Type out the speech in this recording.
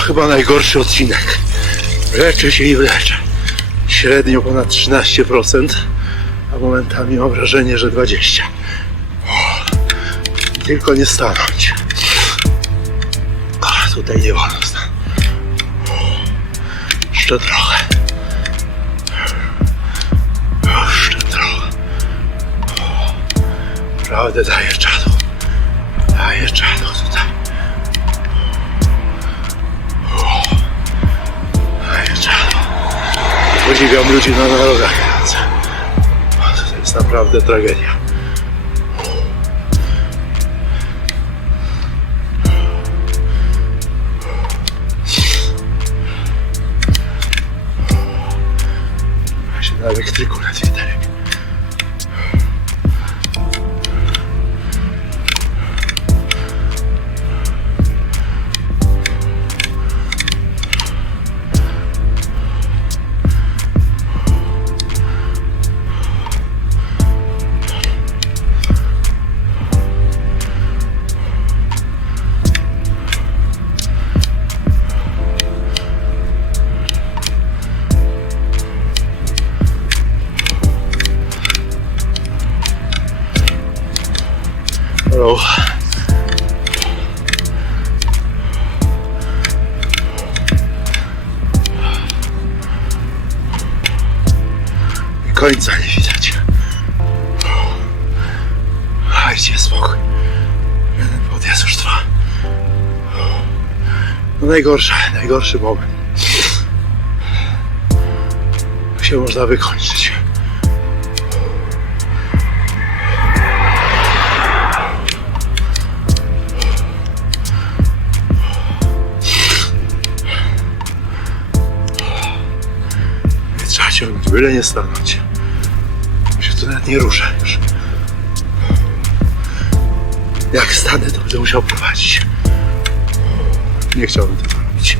chyba najgorszy odcinek. Wleczę się i wleczę. Średnio ponad 13%, a momentami mam wrażenie, że 20%. O, tylko nie stanąć. Tutaj nie wolno stanąć. Jeszcze trochę. Jeszcze trochę. Naprawdę daje czadu. Daje czadu tutaj. Podziwiam ludzi na drogach. To jest naprawdę tragedia. Ja się na elektryku ledwie derek. I końca nie widać. Dajcie spokój. Jeden podjazd już. No najgorsze, najgorszy moment. Jak się można wykończyć. Nie trzeba ciągnąć, byle nie stanąć. Ja się tu nawet nie ruszę już. Jak stanę, to będę musiał prowadzić. Nie chciałbym tego robić.